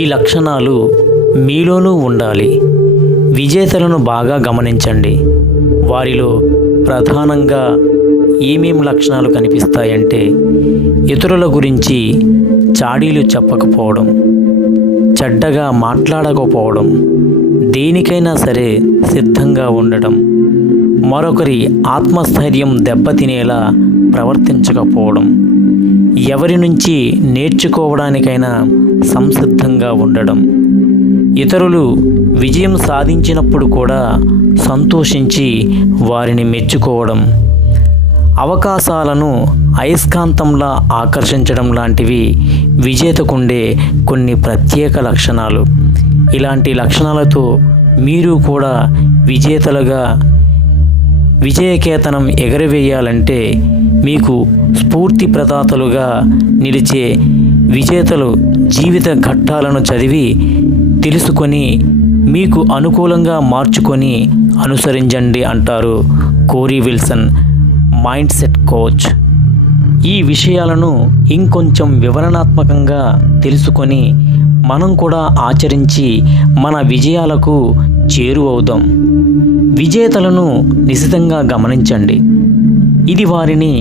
ఈ లక్షణాలు మీలోనూ ఉండాలి. విజేతలను బాగా గమనించండి. వారిలో ప్రధానంగా ఏమేం లక్షణాలు కనిపిస్తాయంటే, ఇతరుల గురించి చాడీలు చెప్పకపోవడం, చెడ్డగా మాట్లాడకపోవడం, దేనికైనా సరే సిద్ధంగా ఉండటం, మరొకరి ఆత్మస్థైర్యం దెబ్బతినేలా ప్రవర్తించకపోవడం, ఎవరి నుంచి నేర్చుకోవడానికైనా సంసిద్ధంగా ఉండడం, ఇతరులు విజయం సాధించినప్పుడు కూడా సంతోషించి వారిని మెచ్చుకోవడం, అవకాశాలను అయస్కాంతంలా ఆకర్షించడం లాంటివి విజేతకుండే కొన్ని ప్రత్యేక లక్షణాలు. ఇలాంటి లక్షణాలతో మీరు కూడా విజేతలుగా విజయకేతనం ఎగరవేయాలంటే, మీకు స్ఫూర్తి ప్రదాతలుగా నిలిచే విజేతలు జీవిత ఘట్టాలను చదివి తెలుసుకొని మీకు అనుకూలంగా మార్చుకొని అనుసరించండి అంటారు కోరీ విల్సన్, మైండ్ సెట్ కోచ్. ఈ విషయాలను ఇంకొంచెం వివరణాత్మకంగా తెలుసుకొని మనం కూడా ఆచరించి మన విజయాలకు చేరువవుదాం. విజేతలను నిశితంగా గమనించండి. ఇది వారిని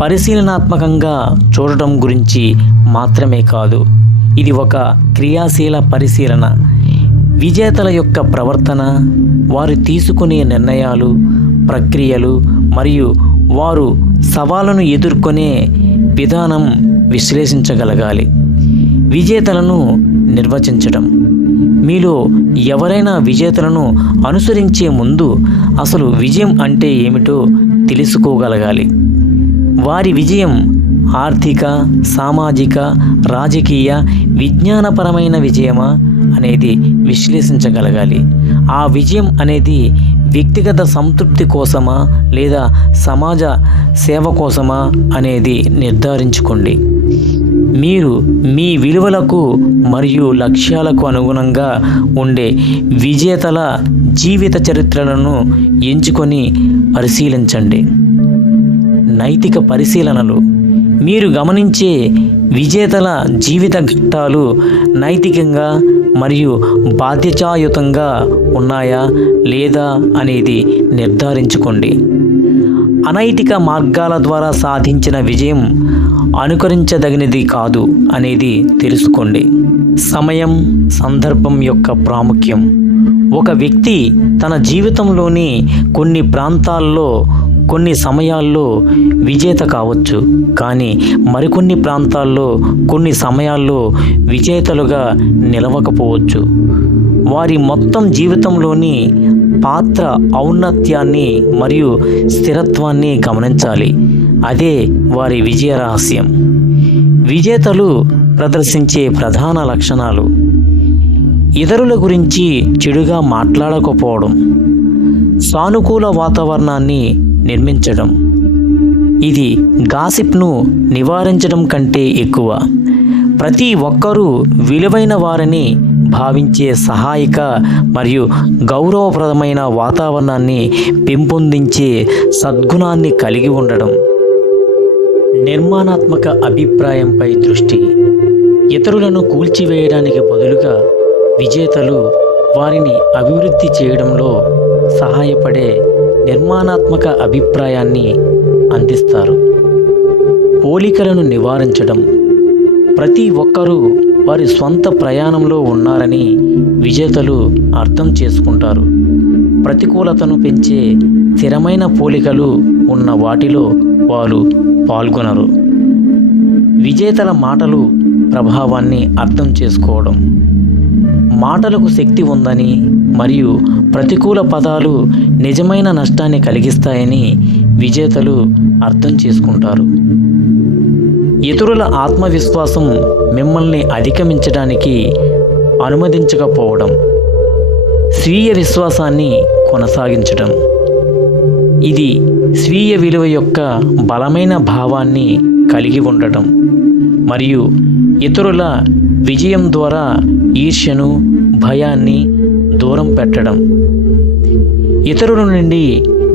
పరిశీలనాత్మకంగా చూడటం గురించి మాత్రమే కాదు, ఇది ఒక క్రియాశీల పరిశీలన. విజేతల యొక్క ప్రవర్తన, వారు తీసుకునే నిర్ణయాలు, ప్రక్రియలు మరియు వారు సవాళ్ళను ఎదుర్కొనే విధానం విశ్లేషించగలగాలి. విజేతలను నిర్వచించడం. మీలో ఎవరైనా విజేతలను అనుసరించే ముందు అసలు విజయం అంటే ఏమిటో తెలుసుకోగలగాలి. వారి విజయం ఆర్థిక, సామాజిక, రాజకీయ, విజ్ఞానపరమైన విజయమా అనేది విశ్లేషించగలగాలి. ఆ విజయం అనేది వ్యక్తిగత సంతృప్తి కోసమా లేదా సమాజ సేవ కోసమా అనేది నిర్ధారించుకోండి. మీరు మీ విలువలకు మరియు లక్ష్యాలకు అనుగుణంగా ఉండే విజేతల జీవిత చరిత్రలను ఎంచుకొని పరిశీలించండి. నైతిక పరిశీలనలు. మీరు గమనించే విజేతల జీవిత ఘట్టాలు నైతికంగా మరియు బాధ్యతాయుతంగా ఉన్నాయా లేదా అనేది నిర్ధారించుకోండి. అనైతిక మార్గాల ద్వారా సాధించిన విజయం అనుకరించదగినది కాదు అనేది తెలుసుకోండి. సమయం, సందర్భం యొక్క ప్రాముఖ్యం. ఒక వ్యక్తి తన జీవితంలోని కొన్ని ప్రాంతాల్లో, కొన్ని సమయాల్లో విజేత కావచ్చు, కానీ మరికొన్ని ప్రాంతాల్లో, కొన్ని సమయాల్లో విజేతలుగా నిలవకపోవచ్చు. వారి మొత్తం జీవితంలోని పాత్ర ఔన్నత్యాన్ని మరియు స్థిరత్వాన్ని గమనించాలి. అదే వారి విజయ రహస్యం. విజేతలు ప్రదర్శించే ప్రధాన లక్షణాలు: ఇతరుల గురించి చెడుగా మాట్లాడకపోవడం, సానుకూల వాతావరణాన్ని నిర్మించడం. ఇది గాసిప్ను నివారించడం కంటే ఎక్కువ. ప్రతి ఒక్కరూ విలువైన వారిని భావించే సహాయక మరియు గౌరవప్రదమైన వాతావరణాన్ని పెంపొందించే సద్గుణాన్ని కలిగి ఉండడం. నిర్మాణాత్మక అభిప్రాయంపై దృష్టి. ఇతరులను కూల్చివేయడానికి బదులుగా విజేతలు వారిని అభివృద్ధి చేయడంలో సహాయపడే నిర్మాణాత్మక అభిప్రాయాన్ని అందిస్తారు. పోలికలను నివారించడం. ప్రతి ఒక్కరూ వారి స్వంత ప్రయాణంలో ఉన్నారని విజేతలు అర్థం చేసుకుంటారు. ప్రతికూలతను పెంచే స్థిరమైన పోలికలు ఉన్న వాటిలో వారు పాల్గొనరు. విజేతల మాటలు ప్రభావాన్ని అర్థం చేసుకోవడం. మాటలకు శక్తి ఉందని మరియు ప్రతికూల పదాలు నిజమైన నష్టాన్ని కలిగిస్తాయని విజేతలు అర్థం చేసుకుంటారు. ఇతరుల ఆత్మవిశ్వాసం మిమ్మల్ని అధిగమించడానికి అనుమతించకపోవడం. స్వీయ విశ్వాసాన్ని కొనసాగించడం. ఇది స్వీయ విలువ యొక్క బలమైన భావాన్ని కలిగి ఉండటం మరియు ఇతరుల విజయం ద్వారా ఈర్ష్యను, భయాన్ని దూరం పెట్టడం. ఇతరుల నుండి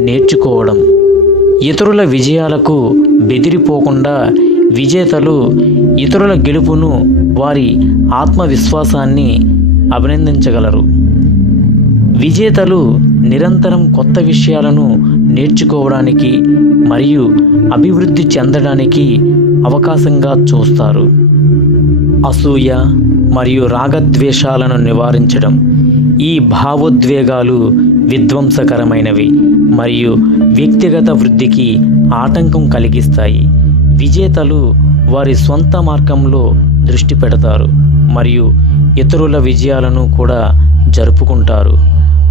నేర్చుకోవడం. ఇతరుల విజయాలకు బెదిరిపోకుండా విజేతలు ఇతరుల గెలుపును వారి ఆత్మవిశ్వాసాన్ని అభినందించగలరు. విజేతలు నిరంతరం కొత్త విషయాలను నేర్చుకోవడానికి మరియు అభివృద్ధి చెందడానికి అవకాశంగా చూస్తారు. అసూయ మరియు రాగద్వేషాలను నివారించడం. ఈ భావోద్వేగాలు విధ్వంసకరమైనవి మరియు వ్యక్తిగత వృద్ధికి ఆటంకం కలిగిస్తాయి. విజేతలు వారి స్వంత మార్గంలో దృష్టి పెడతారు మరియు ఇతరుల విజయాలను కూడా జరుపుకుంటారు.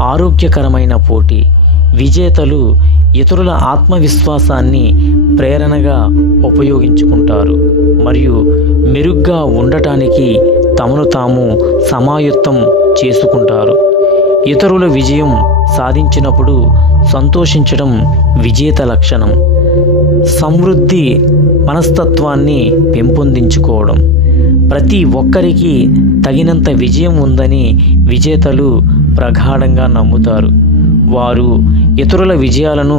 ఆరోగ్యకరమైన పోటీ. విజేతలు ఇతరుల ఆత్మవిశ్వాసాన్ని ప్రేరణగా ఉపయోగించుకుంటారు మరియు మెరుగ్గా ఉండటానికి తమను తాము సమాయత్తం చేసుకుంటారు. ఇతరుల విజయం సాధించినప్పుడు సంతోషించడం విజేత లక్షణం. సమృద్ధి మనస్తత్వాన్ని పెంపొందించుకోవడం. ప్రతి ఒక్కరికి తగినంత విజయం ఉందని విజేతలు ప్రగాఢంగా నమ్ముతారు. వారు ఇతరుల విజయాలను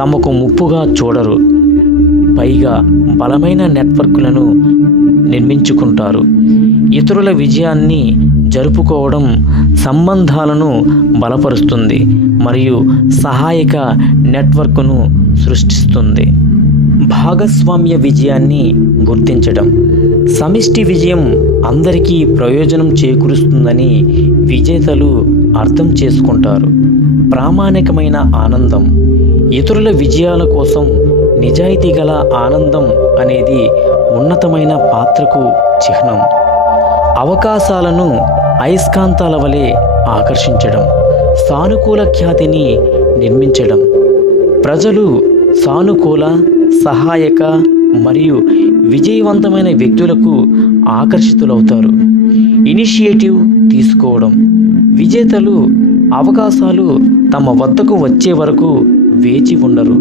తమకు ముప్పుగా చూడరు. పైగా బలమైన నెట్వర్క్లను నిర్మించుకుంటారు. ఇతరుల విజయాన్ని జరుపుకోవడం సంబంధాలను బలపరుస్తుంది మరియు సహాయక నెట్వర్క్ను సృష్టిస్తుంది. భాగస్వామ్య విజయాన్ని గుర్తించడం. సమిష్టి విజయం అందరికీ ప్రయోజనం చేకూరుస్తుందని విజేతలు అర్థం చేసుకుంటారు. ప్రామాణికమైన ఆనందం. ఇతరుల విజయాల కోసం నిజాయితీ గల ఆనందం అనేది ఉన్నతమైన పాత్రకు చిహ్నం. అవకాశాలను అయస్కాంతాల వలె ఆకర్షించడం. సానుకూల ఖ్యాతిని నిర్మించడం. ప్రజలు సానుకూల, సహాయక మరియు విజయవంతమైన వ్యక్తులకు ఆకర్షితులవుతారు. ఇనిషియేటివ్ తీసుకోవడం. విజేతలు అవకాశాలు తమ వద్దకు వచ్చే వరకు వేచి ఉండరు.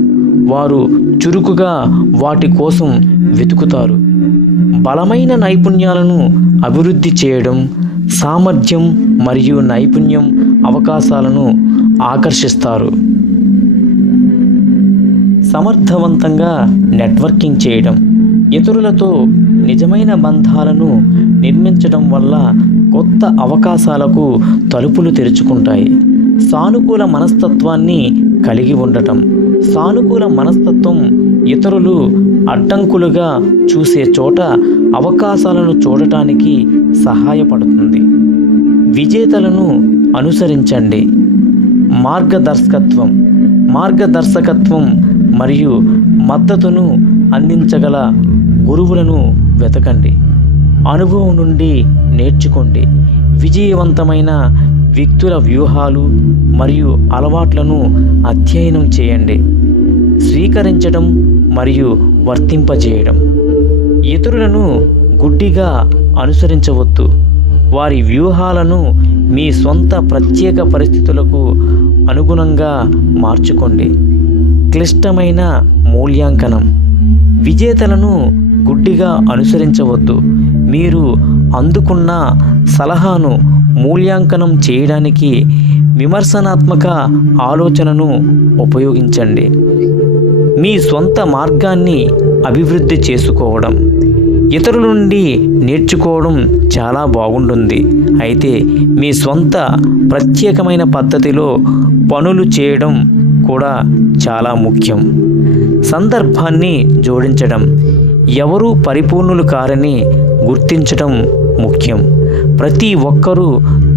వారు చురుకుగా వాటి కోసం వెతుకుతారు. బలమైన నైపుణ్యాలను అభివృద్ధి చేయడం. సామర్థ్యం మరియు నైపుణ్యం అవకాశాలను ఆకర్షిస్తారు. సమర్థవంతంగా నెట్వర్కింగ్ చేయడం. ఇతరులతో నిజమైన బంధాలను నిర్మించడం వల్ల కొత్త అవకాశాలకు తలుపులు తెరుచుకుంటాయి. సానుకూల మనస్తత్వాన్ని కలిగి ఉండటం. సానుకూల మనస్తత్వం ఇతరులు అడ్డంకులుగా చూసే చోట అవకాశాలను చూడటానికి సహాయపడుతుంది. విజేతలను అనుసరించండి. మార్గదర్శకత్వం మరియు మద్దతును అందించగల గురువులను వెతకండి. అనుభవం నుండి నేర్చుకోండి. విజయవంతమైన వ్యక్తుల వ్యూహాలు మరియు అలవాట్లను అధ్యయనం చేయండి. స్వీకరించడం మరియు వర్తింపజేయడం. ఇతరులను గుడ్డిగా అనుసరించవద్దు. వారి వ్యూహాలను మీ సొంత ప్రత్యేక పరిస్థితులకు అనుగుణంగా మార్చుకోండి. క్లిష్టమైన మూల్యాంకనం. విజేతలను గుడ్డిగా అనుసరించవద్దు. మీరు అందుకున్న సలహాను మూల్యాంకనం చేయడానికి విమర్శనాత్మక ఆలోచనను ఉపయోగించండి. మీ సొంత మార్గాన్ని అభివృద్ధి చేసుకోవడం. ఇతరుల నుండి నేర్చుకోవడం చాలా బాగుంటుంది, అయితే మీ సొంత ప్రత్యేకమైన పద్ధతిలో పనులు చేయడం కూడా చాలా ముఖ్యం. సందర్భాన్ని జోడించడం. ఎవరూ పరిపూర్ణులు కారని గుర్తించడం ముఖ్యం. ప్రతి ఒక్కరూ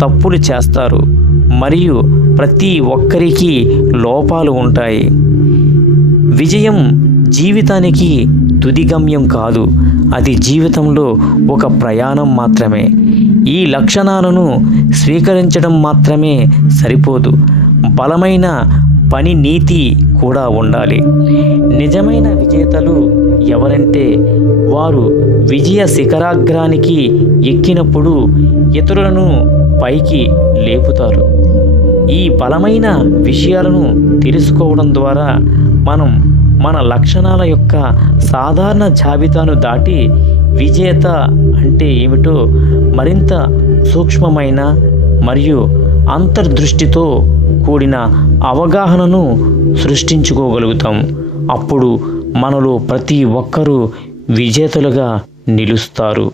తప్పులు చేస్తారు మరియు ప్రతి ఒక్కరికి లోపాలు ఉంటాయి. విజయం జీవితానికి తుది గమ్యం కాదు, అది జీవితంలో ఒక ప్రయాణం మాత్రమే. ఈ లక్షణాలను స్వీకరించడం మాత్రమే సరిపోదు, బలమైన పని నీతి కూడా ఉండాలి. నిజమైన విజేతలు ఎవరంటే వారు విజయ శిఖరాగ్రానికి ఎక్కినప్పుడు ఇతరులను పైకి లేపుతారు. ఈ బలమైన విషయాలను తెలుసుకోవడం ద్వారా మనం మన లక్షణాల యొక్క సాధారణ జాబితాను దాటి విజేత అంటే ఏమిటో మరింత సూక్ష్మమైన మరియు అంతర్దృష్టితో కూడిన అవగాహనను సృష్టించుకోగలుగుతాం. అప్పుడు మనలో ప్రతి ఒక్కరూ విజేతలుగా నిలుస్తారు.